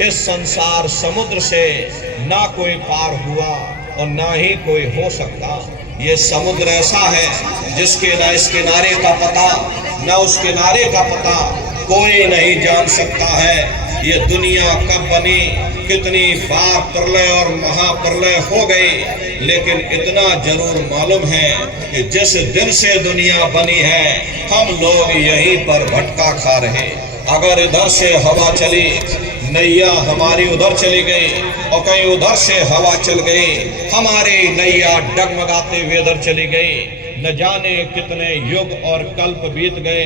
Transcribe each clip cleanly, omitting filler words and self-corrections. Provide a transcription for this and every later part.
इस संसार समुद्र से ना कोई पार हुआ और ना ही कोई हो सकता। ये समुद्र ऐसा है जिसके न इस किनारे का पता न उस किनारे का पता कोई नहीं जान सकता है। ये दुनिया कब बनी, कितनी बार प्रलय और महाप्रलय हो गई, लेकिन इतना जरूर मालूम है कि जिस दिन से दुनिया बनी है हम लोग यहीं पर भटका खा रहे। अगर इधर से हवा चली, नैया हमारी उधर चली गई और कहीं उधर से हवा चल गई, हमारी नैया डगमगाते हुए इधर चली गई। न जाने कितने युग और कल्प बीत गए,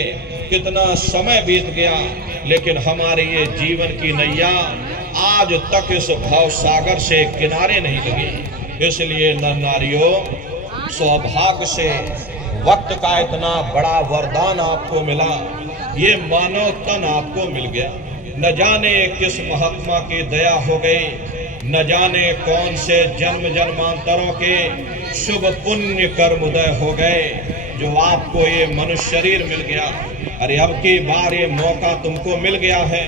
कितना समय बीत गया, लेकिन हमारे ये जीवन की नैया आज तक इस भव सागर से किनारे नहीं लगी। इसलिए नर नारियों, सौभाग्य से वक्त का इतना बड़ा वरदान आपको मिला, ये मानव तन आपको मिल गया। न जाने किस महात्मा की दया हो गई, न जाने कौन से जन्म जन्मांतरों के शुभ पुण्य कर्म उदय हो गए जो आपको ये मनुष्य शरीर मिल गया। अरे अब की बार ये मौका तुमको मिल गया है,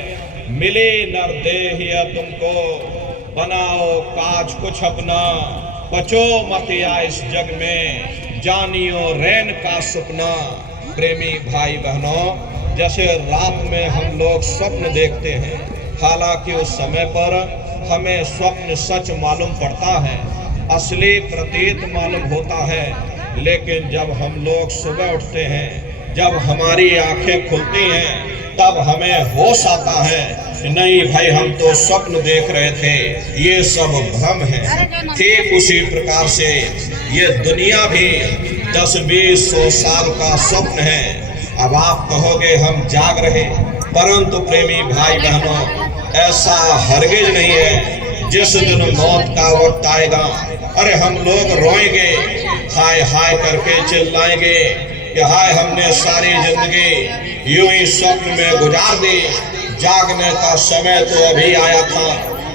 मिले नर देह तुमको, बनाओ काज कुछ अपना, बचो मत या इस जग में, जानियो रैन का सपना। प्रेमी भाई बहनों, जैसे रात में हम लोग स्वप्न देखते हैं, हालांकि उस समय पर हमें स्वप्न सच मालूम पड़ता है, असली प्रतीत मालूम होता है, लेकिन जब हम लोग सुबह उठते हैं, जब हमारी आंखें खुलती हैं, तब हमें होश आता है, नहीं भाई हम तो स्वप्न देख रहे थे, ये सब भ्रम है। ठीक उसी प्रकार से ये दुनिया भी 10-20-100 साल का स्वप्न है। अब आप कहोगे हम जाग रहे, परंतु प्रेमी भाई बहनों, ऐसा हरगिज नहीं है। जिस दिन मौत का वक्त आएगा, अरे हम लोग रोएंगे, हाय हाय करके चिल्लाएंगे कि हाय हमने सारी जिंदगी यूं ही स्वप्न में गुजार दी, जागने का समय तो अभी आया था,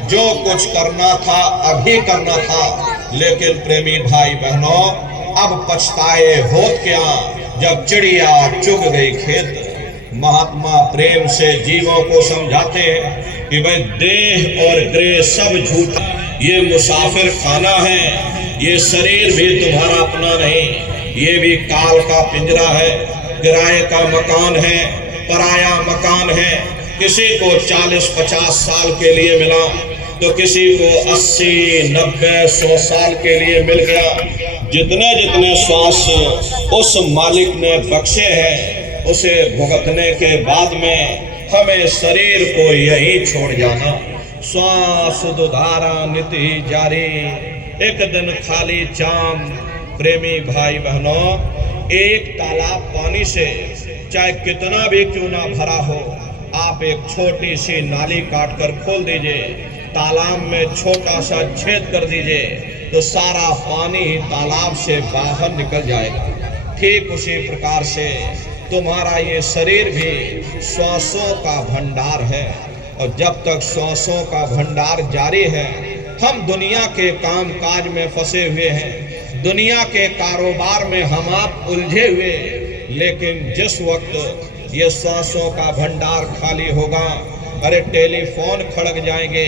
जो कुछ करना था अभी करना था। लेकिन प्रेमी भाई बहनों, अब पछताए होत क्या जब चिड़िया चुग गई खेत। महात्मा प्रेम से जीवों को समझाते हैं कि भाई देह और गृह सब झूठा, ये मुसाफिर खाना है, ये शरीर भी तुम्हारा अपना नहीं, ये भी काल का पिंजरा है, किराए का मकान है, पराया मकान है। किसी को 40-50 साल के लिए मिला तो किसी को 80-90-100 साल के लिए मिल गया। जितने जितने श्वास उस मालिक ने बख्शे हैं, उसे भुगतने के बाद में हमें शरीर को यही छोड़ जाना। श्वास दुधारा नीति जारी, एक दिन खाली चाम। प्रेमी भाई बहनों, एक तालाब पानी से चाहे कितना भी क्यों ना भरा हो, आप एक छोटी सी नाली काटकर खोल दीजिए, तालाब में छोटा सा छेद कर दीजिए, तो सारा पानी तालाब से बाहर निकल जाएगा। ठीक उसी प्रकार से तुम्हारा ये शरीर भी श्वासों का भंडार है, और जब तक श्वासों का भंडार जारी है, हम दुनिया के काम काज में फंसे हुए हैं, दुनिया के कारोबार में हम आप उलझे हुए। लेकिन जिस वक्त ये श्वासों का भंडार खाली होगा, अरे टेलीफोन खड़क जाएंगे,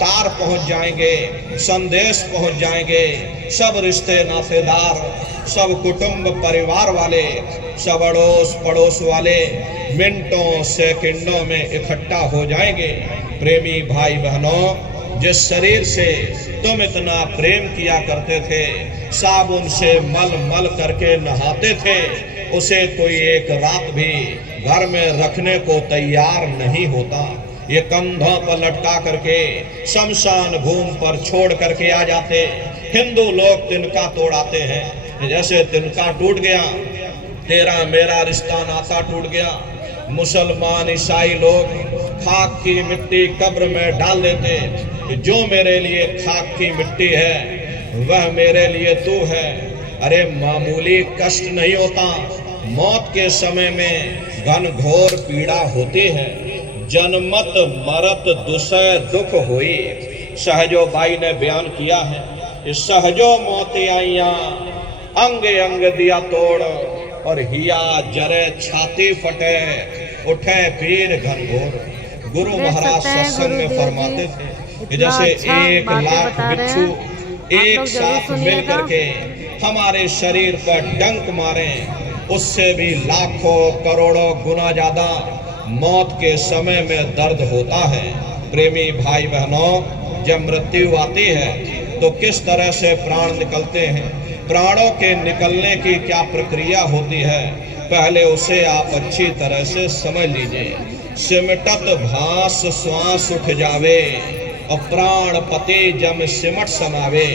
तार पहुंच जाएंगे, संदेश पहुंच जाएंगे, सब रिश्ते नातेदार, सब कुटुंब परिवार वाले, सब अड़ोस पड़ोस वाले मिनटों सेकंडों में इकट्ठा हो जाएंगे। प्रेमी भाई बहनों, जिस शरीर से तुम इतना प्रेम किया करते थे, साबुन से मल मल करके नहाते थे, उसे कोई एक रात भी घर में रखने को तैयार नहीं होता। ये कंधों पर लटका करके शमशान भूमि पर छोड़ करके आ जाते। हिंदू लोग तिनका तोड़ाते हैं, जैसे तिनका टूट गया तेरा मेरा रिश्ता नाता टूट गया। मुसलमान ईसाई लोग खाक की मिट्टी कब्र में डाल देते, जो मेरे लिए खाक की मिट्टी है वह मेरे लिए तू है। अरे मामूली कष्ट नहीं होता, मौत के समय में घनघोर पीड़ा होती है। जन्मत मरत दुसह दुख हुई, सहजो बाई ने बयान किया है। सहजो मौत आइया, अंग अंग दिया तोड़, और हिया जरे छाती फटे, उठे पीर घनघोर। गुरु देख महाराज सकते हैं सत्संग में गुरुदेव फरमाते जी थे कि इतना जैसे अच्छा 1 बातें लाख बता रहे बिच्छू हैं। आप एक लोग जरूर साथ मिल सुनिएगा। करके हमारे शरीर पर डंक मारें, उससे भी लाखों करोड़ों गुना ज्यादा मौत के समय में दर्द होता है। प्रेमी भाई बहनों, जब मृत्यु आती है तो किस तरह से प्राण निकलते हैं, प्राणों के निकलने की क्या प्रक्रिया होती है, पहले उसे आप अच्छी तरह से समझ लीजिए। सिमटत भास श्वास उठ जावे और प्राण पति जब सिमट समावे,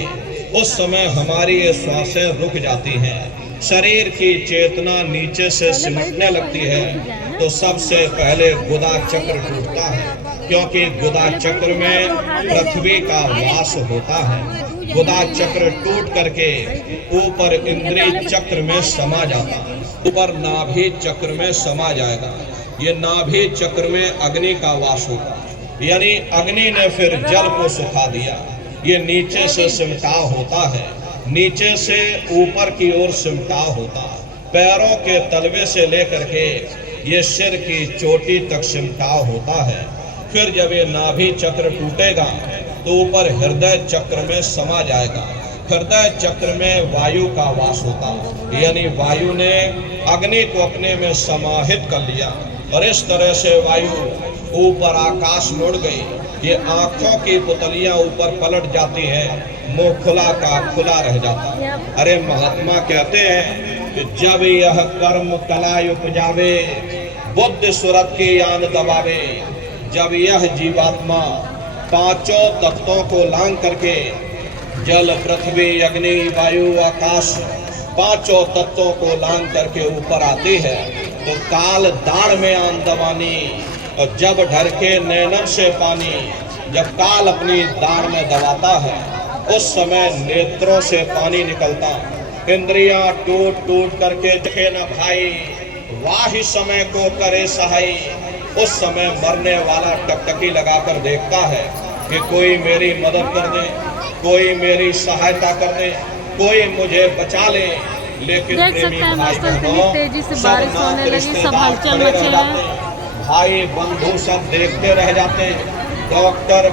उस समय हमारी ये श्वासें रुक जाती हैं, शरीर की चेतना नीचे से सिमटने लगती है। तो सबसे पहले गुदा चक्र टूटता है, क्योंकि गुदा चक्र में पृथ्वी का वास होता है। गुदा चक्र टूट करके ऊपर इंद्रिय चक्र में समा जाता है, ऊपर नाभि चक्र में समा जाएगा। ये नाभि चक्र में अग्नि का वास होगा, यानी अग्नि ने फिर जल को सुखा दिया। ये नीचे से सिमटाव होता है, नीचे से ऊपर की ओर सिमटाव होता है, पैरों के तलवे से लेकर के ये सिर की चोटी तक सिमटाव होता है। फिर जब ये नाभि चक्र टूटेगा तो ऊपर हृदय चक्र में समा जाएगा। हृदय चक्र में वायु का वास होता है, यानी वायु ने अग्नि को अपने में समाहित कर लिया और इस तरह से वायु ऊपर आकाश मुड़ गई। ये आंखों की पुतलियां ऊपर पलट जाती है, मुंह खुला का खुला रह जाता है। अरे महात्मा कहते हैं कि जब यह कर्म कलाय उपजावे, बुद्ध सुरत की आन दबावे, जब यह जीवात्मा पांचों तत्वों को लांग करके जल पृथ्वी अग्नि वायु आकाश पांचों तत्वों को लांग करके ऊपर आती है, तो काल दाढ़ में आन दबानी और जब ढर के नैनन से पानी, जब काल अपनी दाढ़ में दबाता है उस समय नेत्रों से पानी निकलता, इंद्रियां टूट टूट करके देखे न भाई, वाही समय को करे सहाय। उस समय मरने वाला टकटकी लगाकर देखता है कि कोई मेरी मदद कर दे, कोई मेरी सहायता कर दे, कोई मुझे बचा ले। लेकिन देख सकते हैं दोस्तों कितनी तेजी से बारिश होने लगी, सब हलचल मचे हैं। भाई बंधु सब देखते रह जाते। डॉक्टर